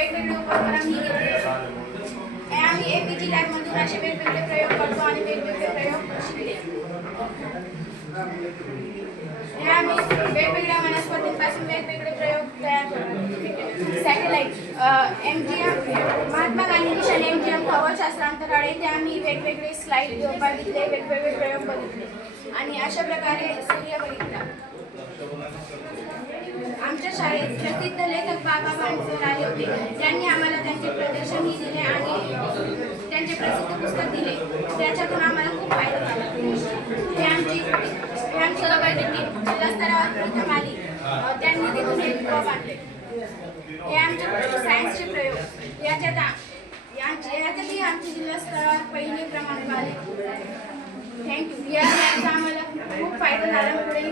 वेगवेगळे उपक्रम ही घेतले. आम्ही एपीजी लॅबमधून असे वेगवेगळे प्रयोग करतो आणि वेगवेगळे प्रयोग शिकले. आम्ही वेगवेगळ्या वनस्पतींपासून वेगवेगळे प्रयोग तयार करतो. Satellite Mahatma Gandhi mission MGM खगोलशास्त्र अंतराळ येथे आम्ही वेगवेगळे स्लाइड बघितले, वेगवेगळे प्रयोग बघितले आणि अशा प्रकारे सूर्य बघितला. आमच्या शाळेत प्रसिद्ध लेखक बाबा भांडसर आले होते. त्यांनी आम्हाला त्यांचे प्रदर्शनही दिले आणि त्यांचे प्रसिद्ध पुस्तक दिले. त्याच्यातून आम्हाला खूप फायदा झाला. हे आमची जिल्हा स्तरावर प्रथम आली. त्यांनी तिथून एक कप आणले. हे आमचे सायन्सचे प्रयोग याच्यातही आमच्या जिल्हा स्तरावर पहिले क्रमांक आले. थँक्यू. या आम्हाला खूप फायदा झाला. पुढेही